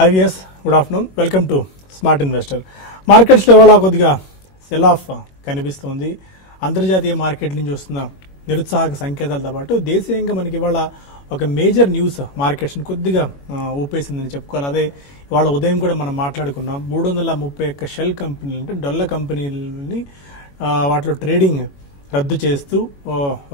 Hi viewers, good afternoon. Welcome to Smart Investor. Markets level కొద్దిగా cell of కనిపిస్తుంది. అంతర్జాతీయ market నుంచి వస్తున్న నిరుత్సాహక సంకేతాలతో పాటు దేశీయంగా మనకి ఇవాళ ఒక మేజర్ న్యూస్ మార్కెట్స్ కొద్దిగా ఊపేసిందని చెప్పుకోవాలి. అదే ఇవాళ ఉదయం కూడా మనం మాట్లాడుకున్నాం. 331 షెల్ కంపెనీలు అంటే డొల్ల కంపెనీలని వాటిలో ట్రేడింగ్ రద్దు చేస్తూ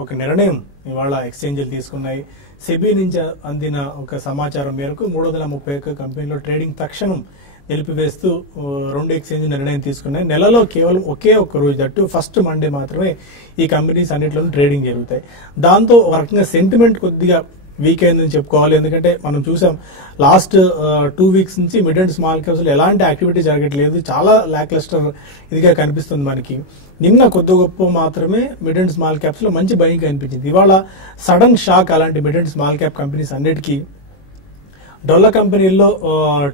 ఒక నిర్ణయం ఇవాళ ఎక్స్చేంజ్లు తీసుకున్నాయి. సెబీ నుంచి అందిన ఒక సమాచారం మేరకు 331 కంపెనీలో ట్రేడింగ్ తక్షణం నిలిపివేస్తూ 2 ఎక్స్చేంజ్ నిర్ణయం తీసుకున్నాయి. నెలలో కేవలం ఒకే ఒక్క రోజు దట్టు ఫస్ట్ మండే మాత్రమే ఈ కంపెనీస్ అన్నింటిలో ట్రేడింగ్ జరుగుతాయి. దాంతో ఒక రకంగా సెంటిమెంట్ కొద్దిగా వీక్ అయిందని చెప్పుకోవాలి. ఎందుకంటే మనం చూసాం లాస్ట్ 2 వీక్స్ నుంచి మిడ్ అండ్ స్మాల్ క్యాప్స్ లో ఎలాంటి యాక్టివిటీ జరగట్లేదు. చాలా లాక్లస్టర్ ఇదిగా కనిపిస్తుంది మనకి. నిన్న కొద్ది గొప్ప మాత్రమే మిడ్ అండ్ స్మాల్ క్యాప్స్ లో మంచి బయింగ్ కనిపించింది. ఇవాళ సడన్ షాక్ అలాంటి mid and small cap companies అన్నిటికీ డొల్ల కంపెనీల్లో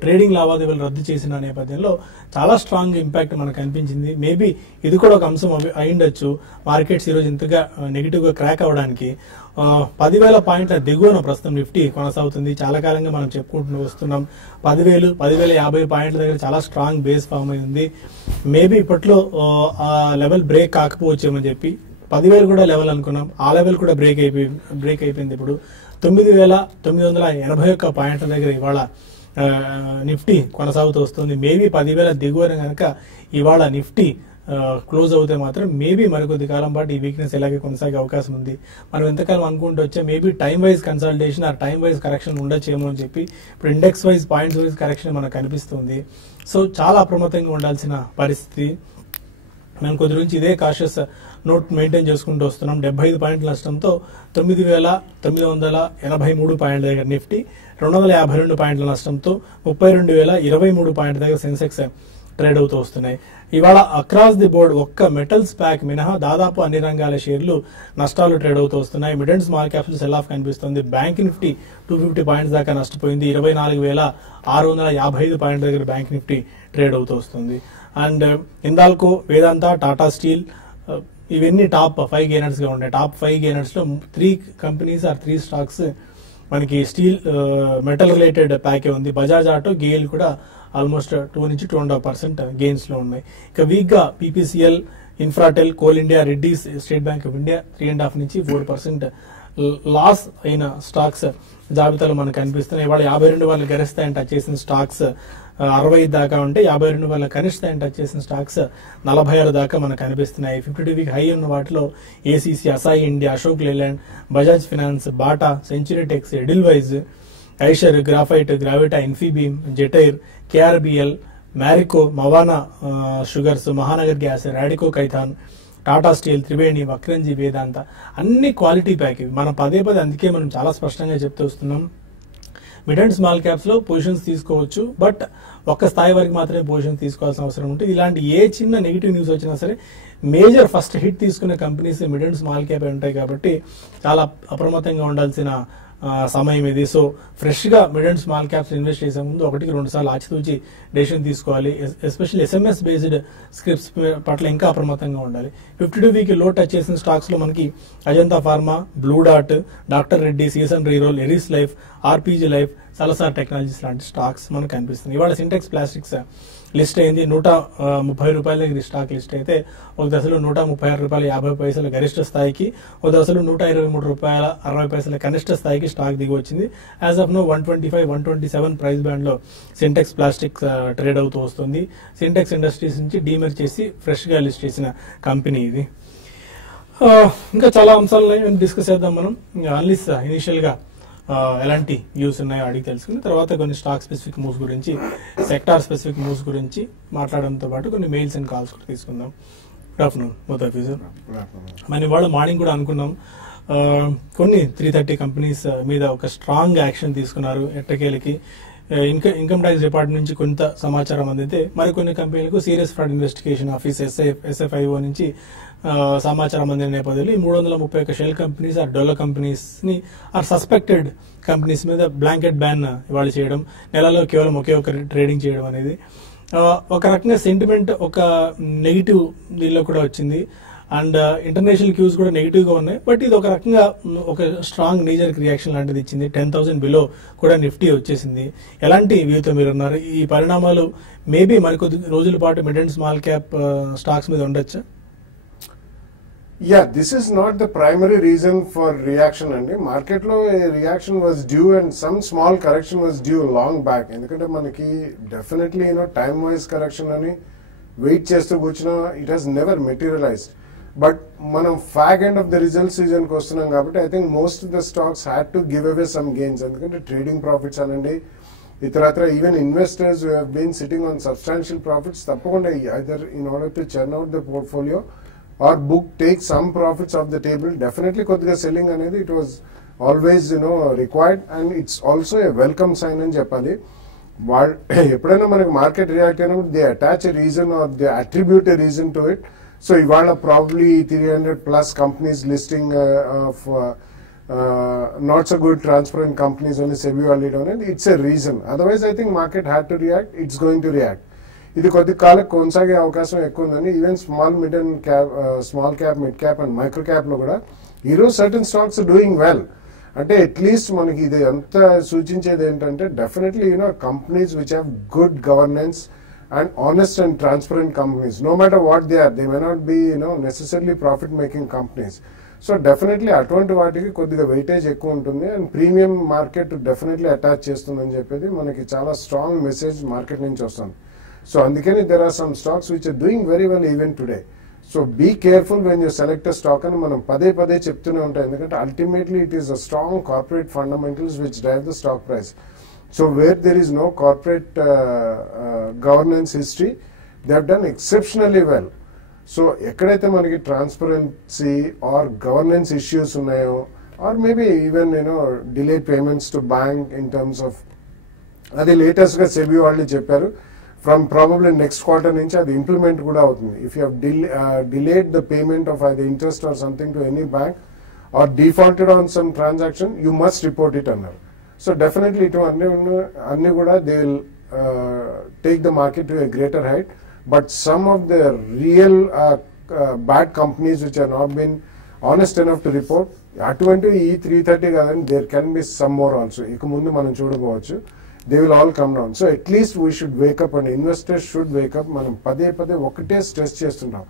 ట్రేడింగ్ లావాదేవీలు రద్దు చేసిన నేపథ్యంలో చాలా స్ట్రాంగ్ ఇంపాక్ట్ మనకు కనిపించింది. మేబీ ఇది కూడా ఒక అంశం అయిండొచ్చు మార్కెట్స్ ఈరోజు ఇంతగా నెగిటివ్ గా క్రాక్ అవడానికి. 10,000 పాయింట్ల దిగువన ప్రస్తుతం నిఫ్టీ కొనసాగుతుంది. చాలా కాలంగా మనం చెప్పుకుంటూ వస్తున్నాం 10,050 పాయింట్ల దగ్గర చాలా స్ట్రాంగ్ బేస్ ఫామ్ అయింది. మేబీ ఇప్పట్లో ఆ లెవెల్ బ్రేక్ కాకపోవచ్చేమని చెప్పి 10,000 కూడా లెవెల్ అనుకున్నాం. ఆ లెవెల్ కూడా బ్రేక్ అయిపోయింది. ఇప్పుడు 9,981 పాయింట్ల దగ్గర ఇవాళ నిఫ్టీ కొనసాగుతూ వస్తుంది. మేబీ 10,000 దిగువన కనుక ఇవాళ నిఫ్టీ క్లోజ్ అవుతే మాత్రం మేబీ మరికొద్ది కాలం పాటు ఈ వీక్నెస్ ఇలాగే కొనసాగే అవకాశం ఉంది. మనం ఎంతకాలం అనుకుంటూ వచ్చా maybe time wise consultation or time wise correction ఉండొచ్చేమో అని చెప్పి ఇప్పుడు index wise points wise correction మనకు కనిపిస్తుంది. సో చాలా అప్రమత్తంగా ఉండాల్సిన పరిస్థితి. మనం కొద్ది నుంచి ఇదే కాషియస్ నోట్ మెయింటైన్ చేసుకుంటూ వస్తున్నాం. 75 పాయింట్ల నష్టంతో 9,983 పాయింట్ల దగ్గర నిఫ్టీ, 252 పాయింట్ల నష్టంతో 32,023 పాయింట్ల దగ్గర సెన్సెక్స్ ట్రేడ్ అవుతూ వస్తున్నాయి. ఇవాళ అక్రాస్ ది బోర్డ్ ఒక్క మెటల్స్ ప్యాక్ మినహా దాదాపు అన్ని రంగాల షేర్లు నష్టాలు ట్రేడ్ అవుతూ వస్తున్నాయి. Mid and small caps cell of కనిపిస్తుంది. బ్యాంక్ నిఫ్టీ 250 పాయింట్స్ దాకా నష్టపోయింది. 24,655 పాయింట్ల దగ్గర బ్యాంక్ నిఫ్టీ ట్రేడ్ అవుతూ వస్తుంది. అండ్ హిందాల్కో, వేదాంత, టాటా స్టీల్ ఇవన్నీ టాప్ 5 గెయినర్స్ గా ఉన్నాయి. టాప్ 5 గెయినర్స్ లో 3 కంపెనీస్ ఆర్ 3 స్టాక్స్ మనకి స్టీల్ మెటల్ రిలేటెడ్ ప్యాకే ఉంది. బజాజ్ ఆటో, గేల్ కూడా ఆల్మోస్ట్ 2 నుంచి 2.5% గెయిన్స్ లో ఉన్నాయి. ఇక వీక్ గా PPCL, Infratel, Coal India, Reddy's, State Bank of India 3.5 నుంచి 4% లాస్ అయిన స్టాక్స్ జాబితాలో మనకు కనిపిస్తున్నాయి. ఇవాళ 52,000 గరిస్తాయని టచ్ చేసిన స్టాక్స్ 60 దాకా ఉంటే 52,000 కనిష్టాయని టచ్ చేసిన స్టాక్స్ 46 దాకా మనకు కనిపిస్తున్నాయి. 52 వీక్ హై ఉన్న వాటిలో ACC, Asahi India, Ashok Leyland, Bajaj Finance, Bata, Century Tex, Edelweiss, Eicher, Graphite, Gravita, Infibeam, జెటైర్, KRBL, Marico, Mawana Sugars, Mahanagar Gas, Radico Khaitan, Tata Steel, Triveni, Vakrangee, Vedanta అన్ని క్వాలిటీ ప్యాక్. మనం పదే అందుకే మనం చాలా స్పష్టంగా చెప్తూ వస్తున్నాం. మిడ్ అండ్ స్మాల్ క్యాప్స్ లో పొజిషన్స్ తీసుకోవచ్చు, బట్ ఒక్క స్థాయి వరకు మాత్రమే పొజిషన్స్ తీసుకోవాల్సిన అవసరం ఉంటుంది. ఇలాంటి ఏ చిన్న నెగిటివ్ న్యూస్ వచ్చినా సరే మేజర్ ఫస్ట్ హిట్ తీసుకునే companies mid and small cap ఉంటాయి కాబట్టి చాలా అప్రమత్తంగా ఉండాల్సిన సమయం ఇది. సో ఫ్రెష్ గా mid and small caps invest చేసే ముందు 1-2 సార్లు ఆచితూచి డెసిషన్ తీసుకోవాలి. ఎస్పెషల్లీ ఎస్ఎంఎస్ బేస్డ్ స్క్రిప్ట్స్ పట్ల ఇంకా అప్రమత్తంగా ఉండాలి. 52 వీక్ లో టచ్ చేసిన స్టాక్స్ లో మనకి అజంతా ఫార్మా, బ్లూ డాట్, డాక్టర్ రెడ్డి, సీసన్ రీరోల్, Eris Life, RPG Life, Salasar Technologies లాంటి స్టాక్స్ మనకు కనిపిస్తుంది. ఇవాళ సింటెక్స్ ప్లాస్టిక్స్ లిస్ట్ అయింది. 130 రూపాయల దగ్గర స్టాక్ లిస్ట్ అయితే ఒక దశలో 136 రూపాయల 50 పైసల గరిష్ట స్థాయికి, ఒక దశలో 123 రూపాయల 60 పైసల కనిష్ట స్థాయికి స్టాక్ దిగి వచ్చింది. As of now 125, 127 price band లో సింటెక్స్ ప్లాస్టిక్స్ ట్రేడ్ అవుతూ వస్తుంది. సింటెక్స్ ఇండస్ట్రీస్ నుంచి డీమర్ చేసి ఫ్రెష్ గా లిస్ట్ చేసిన కంపెనీ ఇది. ఇంకా చాలా అంశాలను డిస్కస్ చేద్దాం మనం. అన్లిస్ ఇనిషియల్ గా ఎలాంటి వ్యూస్ ఉన్నాయో అడిగి తెలుసుకుని తర్వాత కొన్ని స్టాక్ స్పెసిఫిక్ మూవ్స్ గురించి, సెక్టార్ స్పెసిఫిక్ మూవ్స్ గురించి మాట్లాడడంతో పాటు కొన్ని మెయిల్స్ అండ్ కాల్స్ కూడా తీసుకుందాం. Good afternoon both of you sir. మనం ఇవాళ మార్నింగ్ కూడా అనుకున్నాం కొన్ని 330 కంపెనీస్ మీద ఒక స్ట్రాంగ్ యాక్షన్ తీసుకున్నారు. ఎట్టకేలకి ఇన్కమ్ ట్యాక్స్ డిపార్ట్మెంట్ నుంచి కొంత సమాచారం అందితే మరికొన్ని కంపెనీలకు serious fraud investigation office SFIO నుంచి సమాచారం అందిన నేపథ్యంలో ఈ 331 షెల్ కంపెనీస్ ఆర్ డొల్ల కంపెనీస్ ని ఆర్ సస్పెక్టెడ్ కంపెనీస్ మీద బ్లాంకెట్ బ్యాన్ ఇవాళ చేయడం, నెలలో కేవలం ఒకే ఒక ట్రేడింగ్ చేయడం అనేది ఒక రకంగా సెంటిమెంట్ ఒక నెగిటివ్ దీనిలో కూడా వచ్చింది. అండ్ ఇంటర్నేషనల్ క్యూస్ కూడా నెగిటివ్ గా ఉన్నాయి. బట్ ఇది ఒక రకంగా ఒక స్ట్రాంగ్ నీజర్ రియాక్షన్ లాంటిది ఇచ్చింది. 10,000 బిలో కూడా నిఫ్టీ వచ్చేసింది. ఎలాంటి వ్యూతో మీరు ఉన్నారు? ఈ పరిణామాలు మేబీ మరికొద్ది రోజుల పాటు mid and small cap stocks మీద ఉండొచ్చా? Yeah, this is not the primary reason for reaction andi. Market lo reaction was due and some small correction was due long back. Endukante manaki definitely time wise correction ani wait chestu kuchina it has never materialized. But manam fag end of the result season ku vastunam kabatti I think most of the stocks had to give away some gains. Endukante trading profits anandi itaratra even investors who have been sitting on substantial profits tappakunda either in order to churn out the portfolio or book take some profits off the table. Definitely koddiga selling anedi it was always required and it's also a welcome sign అని చెప్పాలి. వాళ్ళు ఎప్పుడైనా మనకి market react అయినప్పుడు they attach a reason or they attribute a reason to it. So ఇవాళ probably 300+ companies listing of not so good transparent companies అని SEBI వాళ్ళు అనేది it's a reason. Otherwise I think market had to react, it's going to react. ఇది కొద్ది కాలం కొనసాగే అవకాశం ఎక్కువ ఉందని even small cap mid cap and micro cap లో కూడా ఈరోజు సర్టన్ స్టాక్స్ డూయింగ్ వెల్. అంటే అట్లీస్ట్ మనకి ఇది అంతా సూచించేది ఏంటంటే definitely companies which have good governance and honest and transparent companies, no matter what they are, they may not be necessarily profit making companies. So definitely అటువంటి వాటికి కొద్దిగా weightage ఎక్కువ ఉంటుంది and premium market definitely attach చేస్తుందని చెప్పేది మనకి చాలా strong message market నుంచి వస్తుంది. So అందుకని there are some stocks which are doing very well even today. So be careful when you select a stock అని మనం పదే పదే చెప్తూనే ఉంటాం. ఎందుకంటే ultimately it is a strong corporate fundamentals which drive the stock price. So where there is no corporate governance history, they have done exceptionally well. So ఎక్కడైతే మనకి transparency are governance issues ఉన్నాయో or maybe even delayed payments to bank in terms of అది latest గా SEBI వాళ్ళు చెప్పారు from probably next quarter నుంచి అది implement కూడా అవుతుంది. If you delayed the payment of either interest or something to any bank or defaulted on some transaction, you must report it అన్నారు. So definitely ఇటు అన్ని కూడా they will take the market to a greater height. But some of the real bad companies which have not been honest enough to report, అటువంటి ఈ 330 కాదని there can be some more also. ఇక ముందు మనం చూడవచ్చు. They will all come down. So at least we should wake up and investors should wake up. మనం పదే పదే ఒకటే స్ట్రెస్ చేస్తున్నాం.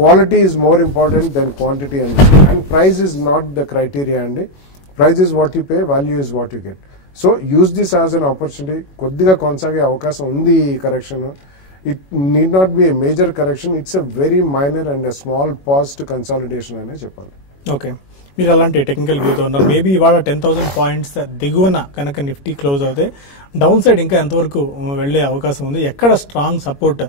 Quality is more important than quantity and price is not the criteria అండి. Price is what you pay, value is what you get. So use this as an opportunity. కొద్దిగా కొనసాగే అవకాశం ఉంది ఈ correction. It need not be a major correction. It's a very minor and a small pause to consolidation అనే చెప్పాలి. Okay, మీరు అలాంటి technical వ్యూతో ఉన్నారు. మేబీ ఇవాళ 10,000 పాయింట్స్ దిగువన కనుక నిఫ్టీ క్లోజ్ అవుతే డౌన్ సైడ్ ఇంకా ఎంతవరకు వెళ్లే అవకాశం ఉంది? ఎక్కడ స్ట్రాంగ్ సపోర్ట్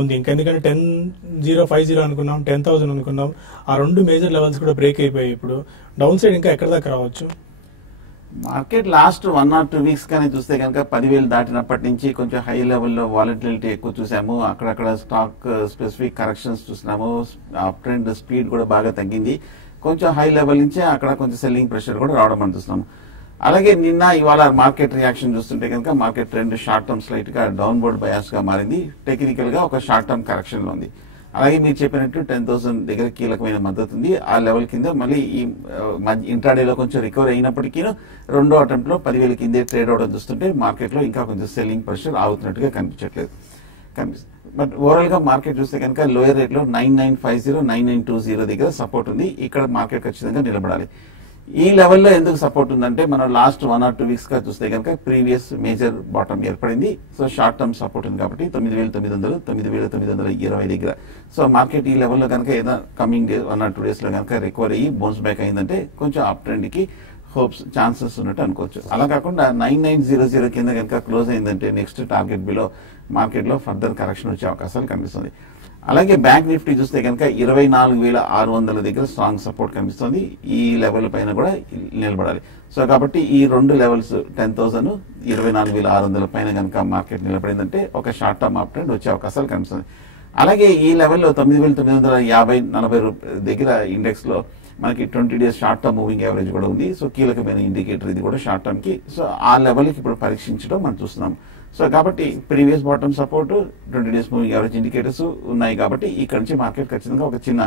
ఉంది ఇంకా? ఎందుకంటే 10,050 అనుకున్నాం, 10,000 అనుకున్నాం, ఆ రెండు మేజర్ లెవెల్స్ కూడా బ్రేక్ అయిపోయాయి. ఇప్పుడు డౌన్ సైడ్ ఇంకా ఎక్కడ దాకా రావచ్చు? మార్కెట్ లాస్ట్ 1 or 2 వీక్స్ కానీ చూస్తే కనుక 10,000 దాటినప్పటి నుంచి కొంచెం హై లెవెల్లో వాలటిలిటీ ఎక్కువ చూసాము. అక్కడక్కడ స్టాక్ స్పెసిఫిక్ కరెక్షన్స్ చూసినాము. అప్ ట్రెండ్ స్పీడ్ కూడా బాగా తగ్గింది. కొంచెం హై లెవెల్ నుంచి అక్కడ కొంచెం సెల్లింగ్ ప్రెషర్ కూడా రావడం మనం చూస్తున్నాం. అలాగే నిన్న ఇవాళ మార్కెట్ రియాక్షన్ చూస్తుంటే కనుక market trend short term slight గా డౌన్వర్డ్ బయాస్ గా మారింది. టెక్నికల్ గా ఒక షార్ట్ టర్మ్ కరెక్షన్ లో ఉంది. అలాగే మీరు చెప్పినట్టు 10,000 దగ్గర కీలకమైన మద్దతు ఉంది. ఆ లెవెల్ కింద మళ్ళీ ఈ ఇంట్రాడేలో కొంచెం రికవర్ అయినప్పటికీ రెండో అటెంప్ట్ లో 10,000 కిందే ట్రేడ్ అవడం చూస్తుంటే మార్కెట్ లో ఇంకా కొంచెం సెల్లింగ్ ప్రెషర్ ఆగుతున్నట్టుగా కనిపించట్లేదు. బట్ ఓవరాల్ గా మార్కెట్ చూస్తే కనుక లోయర్ రేట్ లో 9950, 9920 దగ్గర సపోర్ట్ ఉంది. ఇక్కడ మార్కెట్ ఖచ్చితంగా నిలబడాలి. ఈ లెవెల్లో ఎందుకు సపోర్ట్ ఉందంటే మనం లాస్ట్ 1 or 2 వీక్స్ గా చూస్తే కనుక ప్రీవియస్ మేజర్ బాటమ్ ఏర్పడింది. సో షార్ట్ టర్మ్ సపోర్ట్ ఉంది కాబట్టి 9,900, 9,920 దగ్గర. సో మార్కెట్ ఈ లెవెల్లో కనుక ఏదైనా కమింగ్ డే 1 or 2 డేస్ లో కనుక రికవర్ అయ్యి బౌన్స్ బ్యాక్ అయిందంటే కొంచెం అప్ ట్రెండ్ కి హోప్స్ ఛాన్సెస్ ఉన్నట్టు అనుకోవచ్చు. అలా కాకుండా 9900 కింద కనుక క్లోజ్ అయిందంటే నెక్స్ట్ టార్గెట్ బిలో మార్కెట్ లో ఫర్దర్ కరెక్షన్ వచ్చే అవకాశాలు కనిపిస్తుంది. అలాగే బ్యాంక్ నిఫ్టీ చూస్తే కనుక 24,600 దగ్గర స్ట్రాంగ్ సపోర్ట్ కనిపిస్తుంది. ఈ లెవెల్ పైన కూడా నిలబడాలి. సో కాబట్టి ఈ రెండు లెవెల్స్ 10,000, 24,600 పైన కనుక మార్కెట్ నిలబడిందంటే ఒక షార్ట్ టర్మ్ అప్ ట్రెండ్ వచ్చే అవకాశాలు కనిపిస్తుంది. అలాగే ఈ లెవెల్లో 9,950-40 దగ్గర ఇండెక్స్ లో మనకి 20 days short term moving average కూడా ఉంది. సో కీలకమైన ఇండికేటర్ ఇది కూడా షార్ట్ టర్మ్ కి. సో ఆ లెవెల్కి ఇప్పుడు పరీక్షించడం మనం చూస్తున్నాం. సో కాబట్టి previous bottom support, 20 days moving average indicators ఉన్నాయి కాబట్టి ఇక్కడ నుంచి మార్కెట్ ఖచ్చితంగా ఒక చిన్న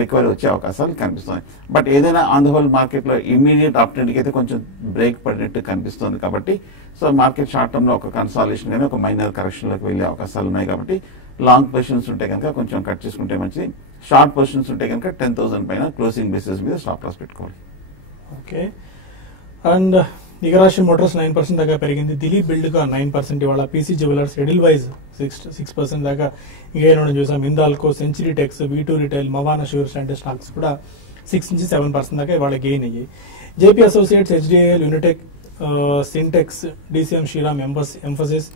రికవరీ వచ్చే అవకాశాలు కనిపిస్తుంది. బట్ ఏదైనా ఆన్ ద హోల్ మార్కెట్ లో ఇమీడియట్ అప్ ట్రెండ్ కి అయితే కొంచెం బ్రేక్ పడినట్టు కనిపిస్తుంది. కాబట్టి సో మార్కెట్ షార్ట్ టర్మ్ లో ఒక కన్సాలిడేషన్ కానీ ఒక మైనర్ కరెక్షన్ లోకి వెళ్లే అవకాశాలు ఉన్నాయి. కాబట్టి లాంగ్ పొజిషన్స్ ఉంటే కనుక కొంచెం కట్ చేసుకుంటే మంచిది. షార్ట్ పొజిషన్స్ ఉంటే కనుక 10,000 పైన క్లోజింగ్ బేసిస్ మీద స్టాప్ లాస్ పెట్టుకోవాలి. ఓకే. అండ్ నిగరాశి మోటార్స్ 9% దాకా పెరిగింది. దిలీప్ బిల్డ్గా 9% ఇవాళ. పీసీ జ్యువెలర్స్ ఎడిల్ వైజ్ 6% దాకా గెయిన్ అవడం చూసాం. Hindalco, Century Tex, V2 retail, Mawana Sugars లాంటి స్టాక్స్ కూడా 6 నుంచి 7% దాకా ఇవాళ గెయిన్ అయ్యాయి. JP Associates, HDIL, Unitech, Sintex, DCM Shriram, Mphasis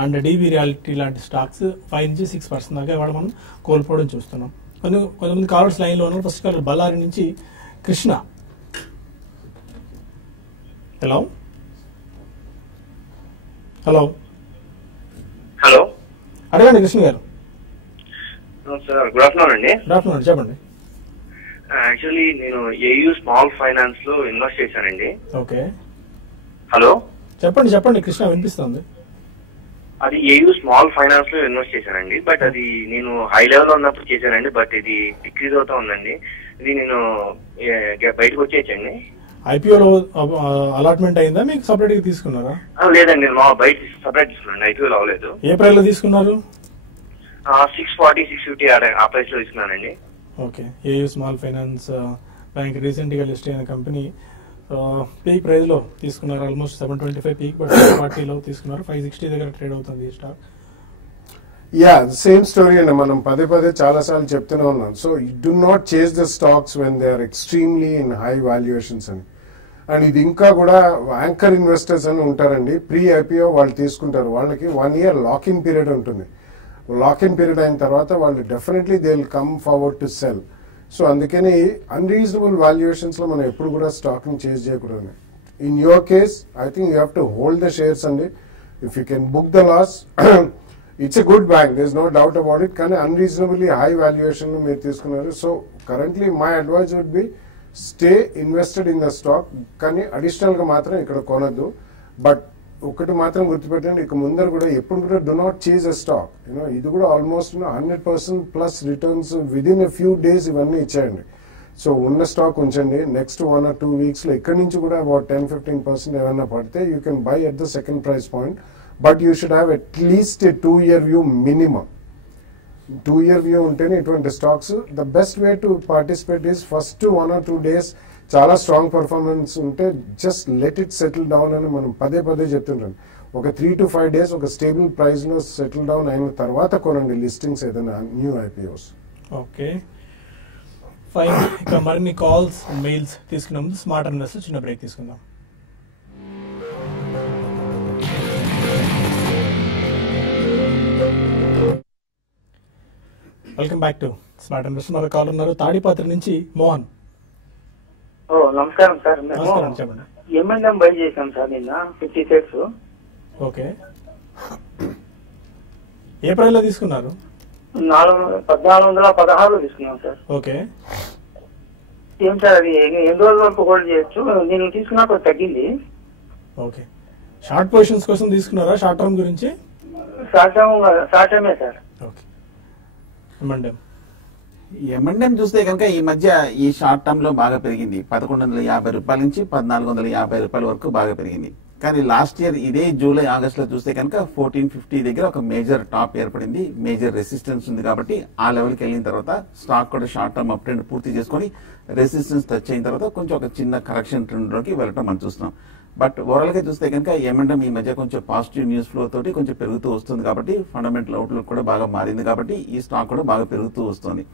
and DB Realty లాంటి స్టాక్స్ 5 నుంచి 6% దాకా ఇవాళ మనం కోల్పోవడం చూస్తున్నాం. కొంతమంది కాలర్స్ లైన్లో ఉన్నారు. ఫస్ట్ కాలర్ బళ్ళారి నుంచి కృష్ణ. హలో హలో హలో, అడగండి కృష్ణ గారు. సార్ గుడ్ ఆఫ్టర్నూన్ అండి. గుడ్ ఆఫ్టర్నూన్, చెప్పండి. యాక్చువల్లీ నేను ఏయూ స్మాల్ ఫైనాన్స్ లో ఇన్వెస్ట్ చేశానండి. ఓకే, హలో చెప్పండి చెప్పండి కృష్ణ, వినిపిస్తుంది. అది ఏయూ స్మాల్ ఫైనాన్స్ లో ఇన్వెస్ట్ చేశానండి. బట్ అది నేను హై లెవెల్ లో ఉన్నప్పుడు చేశానండి. బట్ ఇది డిక్రీజ్ అవుతా ఉందండి. ఇది నేను బయటకు వచ్చేయచ్చండి. ఐపీఓలో అలాట్మెంట్ అయిందా, మీకు సపరేట్ గా తీసుకున్నారా? లేదండి, నేను మా బయట సపరేట్ తీసుకున్నాను. ఐపీఓ అవ్వలేదు. ఏ ప్రైస్ లో తీసుకున్నారు? 640, 650 ఆ ప్రైస్ లో తీసుకున్నానండి. Okay. AU small finance bank recent గా లిస్ట్ అయిన కంపెనీ. పీక్ ప్రైస్ లో తీసుకున్నారు. ఆల్మోస్ట్ 725 పీక్, బట్ 40లో తీసుకున్నారు. 560 దగ్గర ట్రేడ్ అవుతుంది ఈ స్టాక్. యా, సేమ్ స్టోరీ అండి. మనం పదే పదే చాలా సార్లు చెప్తూనే ఉన్నాం. So you do not chase the stocks when they are extremely in high valuations అని. అండ్ ఇది ఇంకా కూడా యాంకర్ ఇన్వెస్టర్స్ అని ఉంటారండి. ప్రీ ఐపీఓ వాళ్ళు తీసుకుంటారు. వాళ్ళకి 1 year లాక్-ఇన్ పీరియడ్ ఉంటుంది. లాక్-ఇన్ పీరియడ్ అయిన తర్వాత వాళ్ళు definitely they will come forward to sell. So అందుకని అన్రీజనబుల్ వాల్యుయేషన్స్ లో మనం ఎప్పుడు కూడా స్టాక్ ని చేజ్ చేయకూడదు. In your case I think you have to hold the shares అండి. If you can book the loss, it's a good bank, there is no doubt about it. కానీ unreasonably high valuation మీరు తీసుకున్నారు. So currently my advice would be stay invested in the stock. కానీ additional గా మాత్రం ఇక్కడ కొనద్దు. But ఒకటి మాత్రం గుర్తుపెట్టండి, ఇక ముందర కూడా ఎప్పుడు కూడా do not chase a stock. ఇది కూడా almost 100% plus returns within a few days ఇవన్నీ ఇచ్చాయండి. సో ఉన్న స్టాక్ ఉంచండి. నెక్స్ట్ 1 or 2 weeks లో ఇక్కడి నుంచి కూడా అబౌట్ 10-15% ఏమైనా పడితే you can buy at the second price point. But you should have at least A 2-year view minimum. 2-year view ఉంటేనే ఇటువంటి stocks. The best way to participate is first 1 or 2 days చాలా strong performance ఉంటే just let it settle down అని మనం పదే పదే చెప్తుంటాం. ఒక 3 to 5 days ఒక స్టేబుల్ ప్రైస్ లో సెటిల్ డౌన్ అయిన తర్వాత కొనండి లిస్టింగ్స్ ఏదైనా న్యూ ఐపీఓస్. Okay, fine. ఇక మరిన్ని కాల్స్ మెయిల్స్ తీసుకునే ముందు స్మార్ట్ ఇన్వెస్టర్ చిన్న బ్రేక్ తీసుకుందాం. Welcome back to smart investor. మరో కాల్ ఉన్నారు తాడిపాత్ర నుంచి మోహన్. నమస్కారం సార్. నమస్కారం, చెప్పండి. M&M బై చేశాం సార్ నిన్న 50 shares. ఓకే, ఏ ప్రైస్ లో తీసుకున్నారు? 1416 తీసుకున్నాం సార్. ఓకే, ఏం సార్ అది ఎన్ని రోజుల వరకు హోల్డ్ చేయొచ్చు? నేను తీసుకున్నా తగ్గింది. ఓకే. షార్ట్ పొజిషన్స్ కోసం తీసుకున్నారా, షార్ట్ టర్మ్ గురించి? షార్ట్ టర్మే సార్. ఓకే. M&M చూస్తే కనుక ఈ మధ్య ఈ షార్ట్ టర్మ్ లో బాగా పెరిగింది. 1150 రూపాయల నుంచి 1450 రూపాయల వరకు బాగా పెరిగింది. కానీ లాస్ట్ ఇయర్ ఇదే జూలై ఆగస్ట్ లో చూస్తే కనుక 1450 దగ్గర ఒక మేజర్ టాప్ ఏర్పడింది. మేజర్ రెసిస్టెన్స్ ఉంది. కాబట్టి ఆ లెవెల్కి వెళ్ళిన తర్వాత స్టాక్ కూడా షార్ట్ టర్మ్ అప్ ట్రెండ్ పూర్తి చేసుకుని రెసిస్టెన్స్ టచ్ అయిన తర్వాత కొంచెం ఒక చిన్న కరెక్షన్ ట్రెండ్ లోకి వెళ్ళటం మనం చూస్తున్నాం. బట్ ఓవరాల్ గా చూస్తే కనుక M&M ఈ మధ్య కొంచెం పాజిటివ్ న్యూస్ ఫ్లో తోటి కొంచెం పెరుగుతూ వస్తుంది. కాబట్టి ఫండమెంటల్ అవుట్లుక్ కూడా బాగా మారింది. కాబట్టి ఈ స్టాక్ కూడా బాగా పెరుగుతూ వస్తుంది.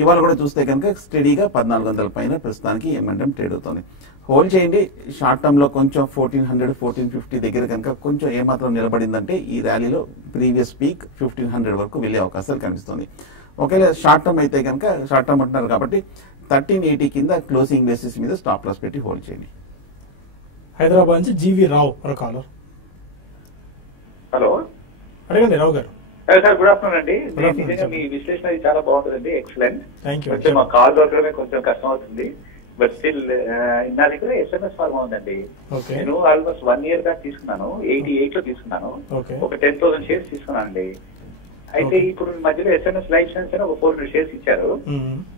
ఇవాళ కూడా చూస్తే కనుక స్టడీగా 1400 పైన ప్రస్తుతానికి M&M ట్రేడ్ అవుతుంది. హోల్డ్ చేయండి. షార్ట్ టర్మ్ లో కొంచెం 1400, 1450 దగ్గర కనుక కొంచెం ఏమాత్రం నిలబడిందంటే ఈ ర్యాలీలో ప్రీవియస్ పీక్ 1500 వరకు వెళ్లే అవకాశాలు కనిపిస్తుంది. ఒకవేళ షార్ట్ టర్మ్ అయితే కనుక, షార్ట్ టర్మ్ అంటున్నారు కాబట్టి 1380 కింద క్లోజింగ్ బేసిస్ మీద స్టాప్ లాస్ పెట్టి హోల్డ్ చేయండి. హైదరాబాద్ నుంచి జీవి రావు కాలర్. హలో, అడగండి రావు గారు. సార్ గుడ్ ఆఫ్టర్నూన్ అండి. నిజంగా మీ విశ్లేషణ అది చాలా బాగుంటుందండి. ఎక్సలెంట్. థ్యాంక్ కొంచెం యూ. మా కాల్ దొరకడమే కొంచెం కష్టం అవుతుంది. బట్ స్టిల్ నా దగ్గర SMS ఫార్మ్ ఉందండి. ఓకే, నేను ఆల్మోస్ట్ 1 year బ్యాక్ తీసుకున్నాను. 88 లో తీసుకున్నాను. ఓకే, ఒక 10,000 shares తీసుకున్నాను అండి. అయితే ఇప్పుడు మధ్యలో ఎస్ఎన్ఎస్ లైఫ్ సైన్స్ అని ఒక 400 షేర్స్ ఇచ్చారు.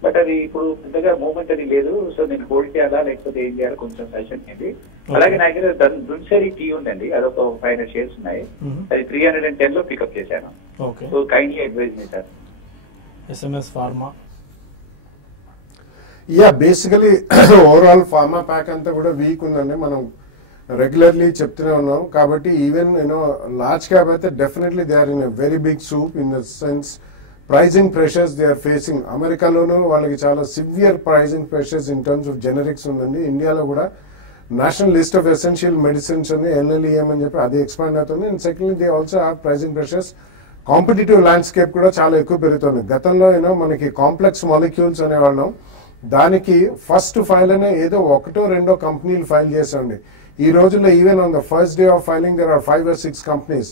బట్ అది ఇప్పుడు పెద్దగా మూవ్మెంట్ అది లేదు. సో నేను హోల్డ్ చేయాలా లేకపోతే ఏం చేయాలో కొంచెం సజెషన్ చేయండి. అలాగే నా దగ్గర దున్సరి టీ ఉందండి, అదొక 500 షేర్స్ ఉన్నాయి. అది 310 లో పికప్ చేశాను. So kindly advise me sir. SMS pharma basically overall pharma pack అంతా కూడా వీక్ ఉందండి. మనం రెగ్యులర్లీ చెప్తూనే ఉన్నాం. కాబట్టి ఈవెన్ లార్జ్ క్యాప్ అయితే definitely they are in a very big soup in the sense pricing pressures they are facing. అమెరికాలోనూ వాళ్ళకి చాలా severe pricing pressures in terms of generics ఉందండి. ఇండియాలో కూడా national list of essential medicines ఉంది, NLEM అని చెప్పి అది ఎక్స్పాండ్ అవుతుంది. And secondly they also have pricing pressures. Competitive landscape కూడా చాలా ఎక్కువ పెరుగుతుంది. గతంలో మనకి కాంప్లెక్స్ మాలిక్యూల్స్ అనేవాళ్ళం, దానికి ఫస్ట్ ఫైల్ అనే ఏదో 1-2 కంపెనీలు ఫైల్ చేసండి. ఈ రోజుల్లో even on the first day of filing there are 5 or 6 companies.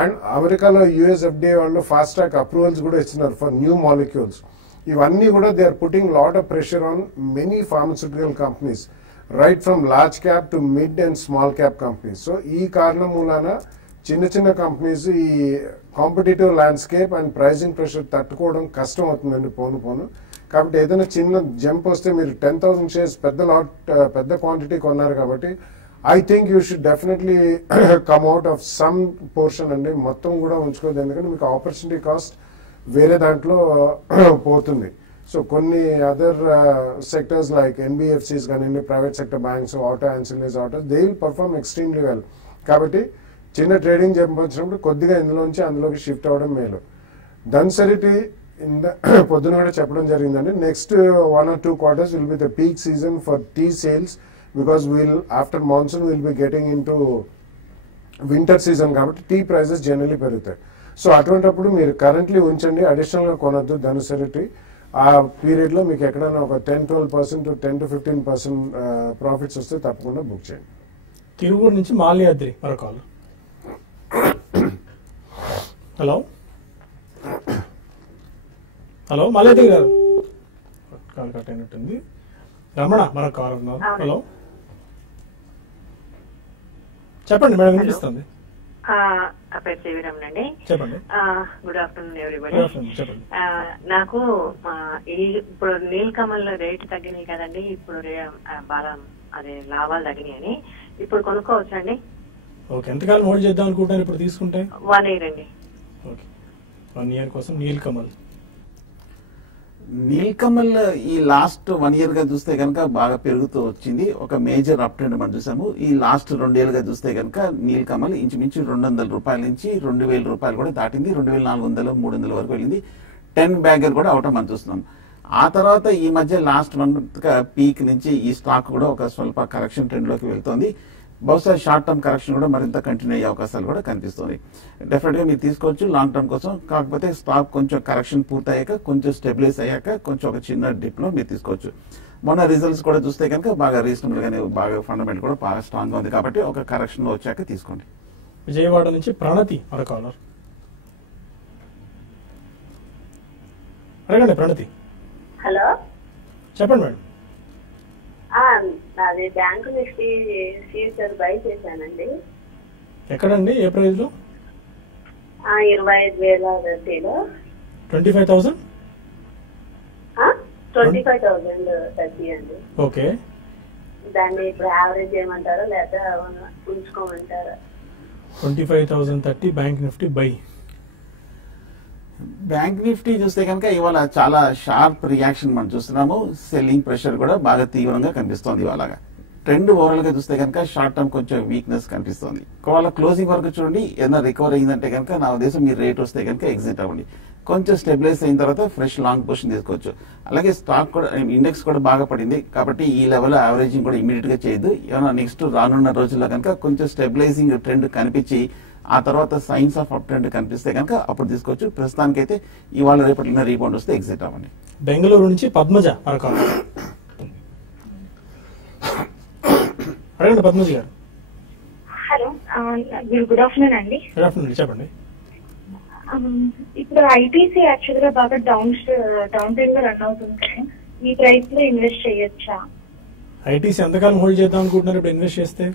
And అమెరికాలో యుఎస్ ఎఫ్డిఏ వాళ్ళు ఫాస్ట్ ట్రాక్ అప్రూవల్స్ కూడా ఇస్తున్నారు ఫర్ న్యూ మాలిక్యూల్స్. ఇవన్నీ కూడా they are putting lot of pressure on many pharmaceutical companies, right from large cap to mid and small cap companies. So ఈ కారణం మూలాన చిన్న కంపెనీస్ ఈ competitive landscape and pricing pressure తట్టుకోవడం కష్టం అవుతుందండి పోను. కాబట్టి ఏదైనా చిన్న జంప్ వస్తే మీరు 10,000 షేర్స్ పెద్ద క్వాంటిటీ కొన్నారు కాబట్టి I think you should definitely come out of some portion అండి. మొత్తం కూడా ఉంచుకోవద్దు, ఎందుకంటే మీకు ఆపర్చునిటీ కాస్ట్ వేరే దాంట్లో పోతుంది. సో కొన్ని అదర్ సెక్టర్స్ లైక్ ఎన్బిఎఫ్సిస్ కానివ్వండి, private sector banks, auto ancillaries autos, they will perform extremely well. కాబట్టి చిన్న ట్రేడింగ్ జంప్ వచ్చినప్పుడు కొద్దిగా ఇందులోంచి అందులోకి షిఫ్ట్ అవ్వడం మేలు. ధన్సరిటీ పొద్దున కూడా చెప్పడం జరిగిందండి. Next 1 or 2 quarters will be the peak season for tea sales because after monsoon we'll be getting into winter season కాబట్టి టీ ప్రైజెస్ జనరలీ పెరుగుతాయి. సో అటువంటిప్పుడు మీరు కరెంట్లీ ఉంచండి, అడిషనల్ గా కొనొద్దు ధనుసరిటీ. ఆ పీరియడ్ లో మీకు ఎక్కడైనా ఒక 10-12% to 10-15% ప్రాఫిట్స్ వస్తే తప్పకుండా బుక్ చేయండి. తిరువూరు నుంచి మాల్యాద్రి మరో కాల్. హలో మాల్యాద్రి గారు, కాల్ కట్ అయినట్టుంది. రమణ మరో కాల్ ఉన్నారు. హలో చెప్పండి మేడం, వినిపిస్తుంది. రమణండి, చెప్పండి. Good afternoon everybody. చెప్పండి. నాకు ఇప్పుడు నీల్ కమల్ రేటు తగ్గినాయి కదండి, ఇప్పుడు బాగా అదే లాభాలు తగ్గినాయని ఇప్పుడు కొనుక్కోవచ్చండి? ఓకే, ఎంతకాలం హోల్డ్ చేద్దాం అనుకుంటారు ఇప్పుడు తీసుకుంటే? 1 year అండి. ఓకే, 1 year కోసం నీల్ కమల్. నీల్ కమల్ ఈ లాస్ట్ 1 year గా చూస్తే కనుక బాగా పెరుగుతూ వచ్చింది. ఒక మేజర్ అప్ ట్రెండ్ మనం చూసాము. ఈ లాస్ట్ 2 ఏళ్ళుగా చూస్తే కనుక నీల్ కమల్ ఇంచుమించు 200 రూపాయల నుంచి 2,000 రూపాయలు కూడా దాటింది. 2,400-300 వరకు వెళ్ళింది. 10 బ్యాగర్ కూడా అవటం మనం చూస్తున్నాం. ఆ తర్వాత ఈ మధ్య లాస్ట్ మంత్ పీక్ నుంచి ఈ స్టాక్ కూడా ఒక స్వల్ప కరెక్షన్ ట్రెండ్ లోకి వెళ్తోంది. బహుశా షార్ట్ టర్మ్ కరెక్షన్ కూడా మరింత కంటిన్యూ అయ్యే అవకాశాలు కూడా కనిపిస్తుంది. డెఫినెట్ గా మీరు తీసుకోవచ్చు లాంగ్ టర్మ్ కోసం. కాకపోతే స్టాక్ కొంచెం కరెక్షన్ పూర్తయ్యాక, కొంచెం స్టెబిలైజ్ అయ్యాక కొంచెం ఒక చిన్న డిప్ లో మీరు తీసుకోవచ్చు. మొన్న రిజల్ట్స్ కూడా చూస్తే కనుక బాగా రీజనబుల్ గానే, బాగా ఫండమెంటల్ కూడా బాగా స్ట్రాంగ్ గా ఉంది. కాబట్టి ఒక కరెక్షన్ లో వచ్చాక తీసుకోండి. విజయవాడ నుంచి ప్రణతి మరో కాలర్. అడగండి ప్రణతి. హలో, చెప్పండి మేడం. అది బ్యాంకు నిఫ్టీ ఫ్యూచర్ బై చేశానండి. ఎక్కడండి, ఏ ప్రైస్ లో? 25,030లో. 25,000? 25,030 అండి. ఓకే, దాన్ని ఇప్పుడు యావరేజ్ చేయమంటారా లేదా ఉంచుకోమంటారా? 25,030 bank Nifty by. Bank Nifty చూస్తే కనుక ఇవాళ చాలా షార్ప్ రియాక్షన్ మనం చూస్తున్నాము. సెల్లింగ్ ప్రెషర్ కూడా బాగా తీవ్రంగా కనిపిస్తోంది. ఇవాళ ట్రెండ్ ఓవరాల్ గా చూస్తే కనుక షార్ట్ టర్మ్ కొంచెం వీక్నెస్ కనిపిస్తోంది. ఒకవేళ క్లోజింగ్ వరకు చూడండి, ఏదైనా రికవర్ అయిందంటే కనుక నా ఉద్దేశం మీరు రేట్ వస్తే కనుక ఎగ్జిట్ అవ్వండి. కొంచెం స్టెబిలైజ్ అయిన తర్వాత ఫ్రెష్ లాంగ్ పొజిషన్ తీసుకోవచ్చు. అలాగే స్టాక్ కూడా, ఇండెక్స్ కూడా బాగా పడింది కాబట్టి ఈ లెవెల్ యావరేజింగ్ కూడా ఇమీడియట్ గా చేయొద్దు. ఏమైనా నెక్స్ట్ రానున్న రోజుల్లో కనుక కొంచెం స్టెబిలైజింగ్ ట్రెండ్ కనిపించి ఆ తర్వాత సైన్స్ ఆఫ్ అప్ ట్రెండ్ కనిపిస్తే కనుక అప్పుడు తీసుకోవచ్చు. ప్రస్తుతానికైతే ఇవాళ రేపటిలో రీబౌండ్ వస్తే ఎగ్జిట్ అవ్వండి. బెంగళూరు నుంచి పద్మజ అరకాల. అడగండి పద్మజ గారు. హలో, గుడ్ ఆఫ్టర్నూన్ అండి. గుడ్ ఆఫ్టర్నూన్, చెప్పండి. ఇప్పుడు ఐటీసీ యాక్చువల్ గా బాగా డౌన్ ట్రెండ్ లో రన్ అవుతుంది. ఈ ప్రైస్ లో ఇన్వెస్ట్ చేయొచ్చా? ఐటీసీ ఎంతకాలం హోల్డ్ చేద్దాం అనుకుంటున్నారు ఇప్పుడు ఇన్వెస్ట్ చేస్తే?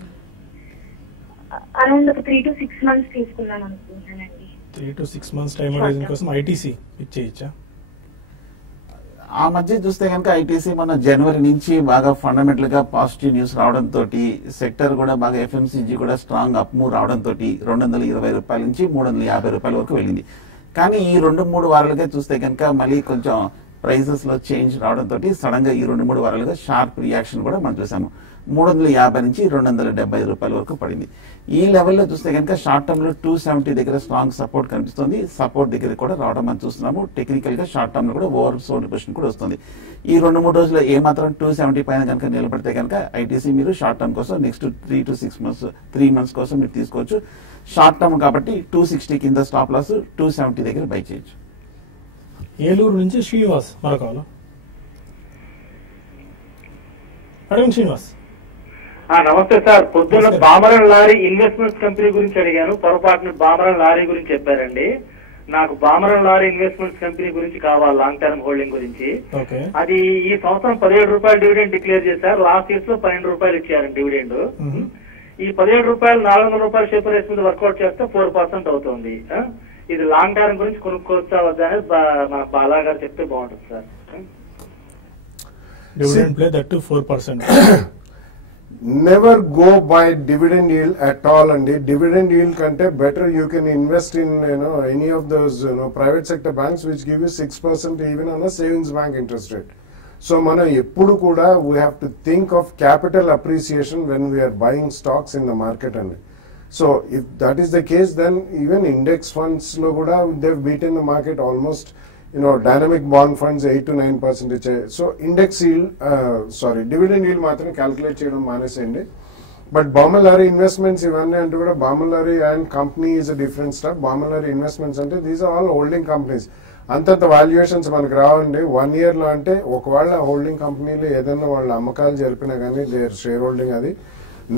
అరౌండ్ ఒక 3 to 6 months తీసుకున్నాను అనుకుంటున్నానండి. 3 to 6 months టైం హోరైజన్ కోసం ఐటీసీ పిక్ చేయొచ్చా? ఆ మధ్య చూస్తే కనుక ఐటీసీ మన జనవరి నుంచి బాగా ఫండమెంటల్ గా పాజిటివ్ న్యూస్ రావడంతో సెక్టర్ కూడా బాగా ఎఫ్ఎంసీజీ కూడా స్ట్రాంగ్ అప్ మూవ్ రావడంతో 220 రూపాయల నుంచి 350 రూపాయల వరకు వెళ్ళింది. కానీ ఈ 2-3 వారాలుగా చూస్తే కనుక మళ్ళీ కొంచెం ప్రైసెస్ లో చేంజ్ రావడంతో సడన్ గా ఈ 2-3 వారాలుగా షార్ప్ రియాక్షన్ కూడా మనం చూసాము. 350 నుంచి 270 రూపాయల వరకు పడింది. ఈ లెవెల్లో చూస్తే కనుక షార్ట్ టర్మ్ లో 270 దగ్గర స్ట్రాంగ్ సపోర్ట్ కనిపిస్తుంది. సపోర్ట్ దగ్గర కూడా రావడం మనం చూస్తున్నాము. టెక్నికల్ గా షార్ట్ టర్మ్ లో కూడా ఓవర్ సోల్డ్ పొజిషన్ కూడా వస్తుంది. ఈ 2-3 రోజుల్లో ఏ మాత్రం 270 పైన కనుక నిలబడితే కనుక ఐటీసీ మీరు షార్ట్ టర్మ్ కోసం నెక్స్ట్ 3 to 6 months 3 months కోసం మీరు తీసుకోవచ్చు. షార్ట్ టర్మ్ కాబట్టి 260 కింద స్టాప్ లాస్, 270 దగ్గర బై చేయొచ్చు. ఏలూరు నుంచి శ్రీనివాస్ మరొకవాళ్ళు అడగండి శ్రీనివాస్. నమస్తే సార్. పొద్దున్న బామరన్ లారీ ఇన్వెస్ట్మెంట్స్ కంపెనీ గురించి అడిగాను, పొరపాటున బామరన్ లారీ గురించి చెప్పారండి. నాకు బామరన్ లారీ ఇన్వెస్ట్మెంట్స్ కంపెనీ గురించి కావాలి, లాంగ్ టర్మ్ హోల్డింగ్ గురించి. అది ఈ సంవత్సరం 17 రూపాయలు డివిడెండ్ డిక్లేర్ చేశారు. లాస్ట్ ఇయర్స్ లో 12 రూపాయలు ఇచ్చారండి డివిడెండ్. ఈ 17 రూపాయలు 400 రూపాయలు షేర్ ప్రైస్ మీద వర్కౌట్ చేస్తే 4% అవుతుంది. ఇది లాంగ్ టర్మ్ గురించి కొనుక్కోవచ్చా వద్దా అనేది మనకు బాలా గారు చెప్తే బాగుంటుంది sir. Dividend play that to 4%. Never go by dividend yield at all, and dividend yield kante better you can invest in any of those private sector banks which give you 6% even on a savings bank interest rate. So mana eppudu kuda we have to think of capital appreciation when we are buying stocks in the market, and so if that is the case, then even index funds lo kuda they've beaten the market almost. Dynamic bond funds 8 to 9%. So index yield, dividend yield matram calculate cheyadam maneseyandi. But Bamalari investments ivanni ante kuda Bamalari and company is a different stuff. Bamalari investments ante these are all holding companies. Antanta valuations manaku raavandi 1 year lo ante okavalla holding company lo edanna valla ammakalu jaripina gaani their shareholding adi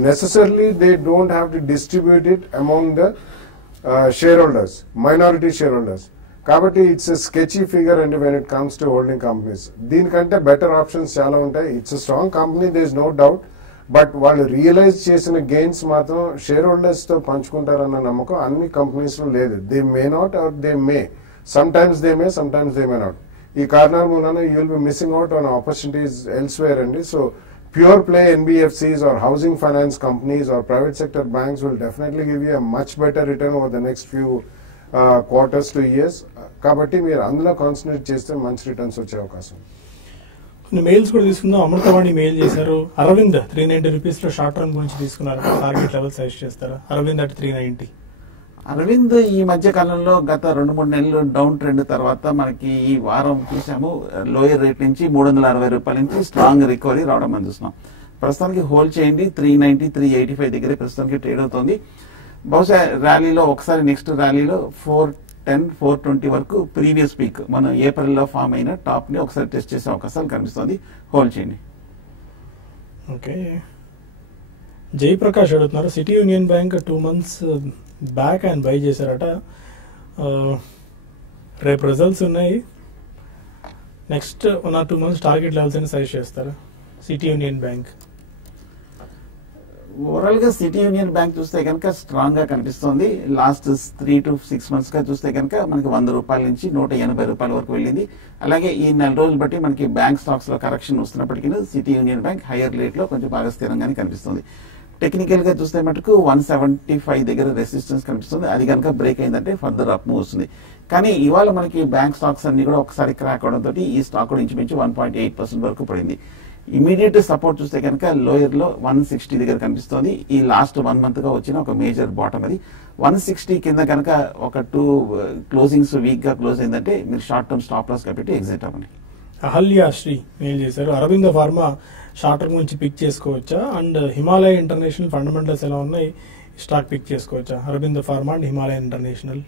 necessarily they don't have to distribute it among the shareholders, minority shareholders. కాబట్టి it's sketchy figure అండి when it comes to holding companies. దీనికంటే better options చాలా ఉంటాయి. It's strong company, there is no doubt. But వాళ్ళు realize చేసిన gains మాత్రం shareholders తో పంచుకుంటారన్న నమ్మకం అన్ని కంపెనీస్ లో లేదు. They may not or they may, sometimes they may, sometimes they may not. ఈ కారణాల మూలన you will be missing out on opportunities elsewhere అండి. So pure play NBFCs or housing finance companies or private sector banks will definitely give you a much better return over the next few quarters to years. కాబట్టి మీరు అందులో concentrate చేస్తే మంచి returns వచ్చే అవకాశం. కొన్ని mails కూడా తీసుకుందాం. అమృతవాణి మెయిల్ చేశారు. అరవింద్ 390 రూపీస్ లో షార్ట్ టర్మ్ గురించి తీసుకున్నారు. టార్గెట్ లెవెల్ సజెస్ట్ చేస్తారా? అరవింద్ అట్ 390. అరవింద్ ఈ మధ్య కాలంలో గత 2-3 నెలలు డౌన్ ట్రెండ్ తర్వాత మనకి ఈ వారం చూసాము లోయర్ రేట్ నుంచి 360 రూపాయల నుంచి స్ట్రాంగ్ రికవరీ రావడం మనం చూస్తున్నాం. ప్రస్తుతానికి హోల్డ్ చేయండి. 390, 385 దగ్గర ప్రస్తుతానికి ట్రేడ్ అవుతుంది. బహుశా ర్యాలీలో ఒకసారి నెక్స్ట్ ర్యాలీలో 410, 420 వరకు ప్రీవియస్ పీక్ మన ఏప్రిల్లో ఫామ్ అయిన టాప్ ని ఒకసారి టెస్ట్ చేసే అవకాశాలు కనిపిస్తుంది. హోల్డ్ చేయండి. ఓకే, జయప్రకాష్ అడుగుతున్నారు. City Union bank 2 months back ఆయన బై చేశారట. రేపు రిజల్ట్స్ ఉన్నాయి. Next 1 or 2 months target levels అని సజెస్ట్ చేస్తారా సిటీ యూనియన్ బ్యాంక్? ఓవరాల్ గా సిటీ యూనియన్ బ్యాంక్ చూస్తే కనుక స్ట్రాంగ్ గా కనిపిస్తుంది. లాస్ట్ 3 to 6 months గా చూస్తే కనుక మనకి 100 రూపాయల నుంచి 180 రూపాయల వరకు వెళ్ళింది. అలాగే ఈ 4 రోజులు బట్టి మనకి బ్యాంక్ స్టాక్స్ లో కరెక్షన్ వస్తున్నప్పటికీ City Union Bank higher rate లో కొంచెం బాగా స్థిరంగానే కనిపిస్తుంది. టెక్నికల్ గా చూస్తే మటుకు 175 దగ్గర రెసిస్టెన్స్ కనిపిస్తుంది. అది కనుక బ్రేక్ అయిందంటే ఫర్దర్ అప్ మూవ్ వస్తుంది. కానీ ఇవాళ మనకి బ్యాంక్ స్టాక్స్ అన్ని కూడా ఒకసారి క్రాక్ అవడంతో ఈ స్టాక్ కూడా ఇంచుమించు 1.8% వరకు పడింది. ఇమీడియట్ సపోర్ట్ చూస్తే కనుక లోయర్ లో 160 దగ్గర కనిపిస్తుంది. ఈ లాస్ట్ 1 month గా వచ్చిన ఒక మేజర్ బాటమ్ అది. 160 కింద కనుక ఒక 2 క్లోజింగ్స్ వీక్ గా క్లోజ్ అయిందంటే మీరు షార్ట్ టర్మ్ స్టాప్ లాస్ కాబట్టి ఎగ్జిట్ అవ్వండి. అహల్య శ్రీ మెయిల్ చేశారు. అరవింద ఫార్మా షార్ట్ టర్మ్ నుంచి పిక్ చేసుకోవచ్చా? అండ్ హిమాలయ ఇంటర్నేషనల్ ఫండమెంటల్స్ ఎలా ఉన్నాయి, స్టాక్ పిక్ చేసుకోవచ్చా? Aravinda pharma and Himalaya international.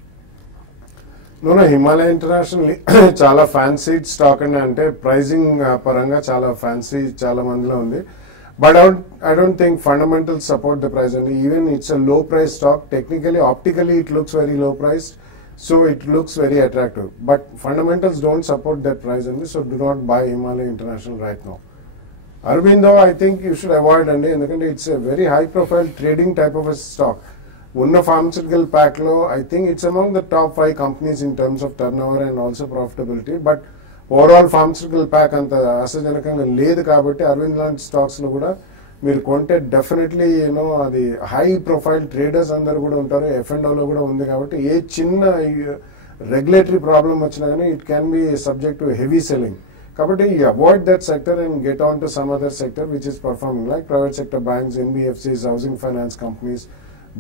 Himalaya international చాలా ఫ్యాన్సీ స్టాక్ అండి. అంటే ప్రైజింగ్ పరంగా చాలా ఫ్యాన్సీ చాలా మందిలో ఉంది. But I don't think fundamental support the price అండి. ఈవెన్ ఇట్స్ అ లో price stock. Technically optically it looks very low price, so it looks very attractive. But fundamentals don't support that price అండి. So do not buy Himalaya International right now. Aurobindo, I think you should avoid అండి. ఎందుకంటే it's a very high profile trading type of stock. ఉన్న pharmaceutical pack లో I think it's among the top 5 companies in terms of turnover and also profitability. But overall pharmaceutical pack అంత ఆశాజనకంగా లేదు కాబట్టి అరవింద్ లాంటి stocks లో కూడా మీరు కొంటే డెఫినెట్లీ యూనో అది హై ప్రొఫైల్ ట్రేడర్స్ అందరు కూడా ఉంటారు. F&O లో కూడా ఉంది కాబట్టి ఏ చిన్న రెగ్యులేటరీ ప్రాబ్లం వచ్చినా కానీ it can be subject to heavy selling. కాబట్టి avoid that sector and get on to some other sector which is performing like private sector banks, NBFCs, housing finance companies,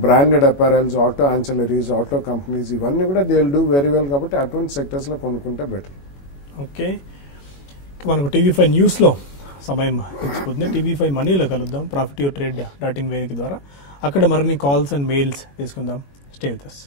branded apparels, auto ancillaries, auto companies, ఇవన్నీ కూడా they will do very well. కాబట్టి అటువంటి sectors లో కొనుక్కుంటే better. Okay, మనకు TV5 news లో సమయం తెచ్చిపోతుంది. TV5 మనీలో కలుద్దాం profityourtrade.in వేదిక ద్వారా. అక్కడ మరిన్ని కాల్స్ అండ్ మెయిల్స్ తీసుకుందాం. Stay with us.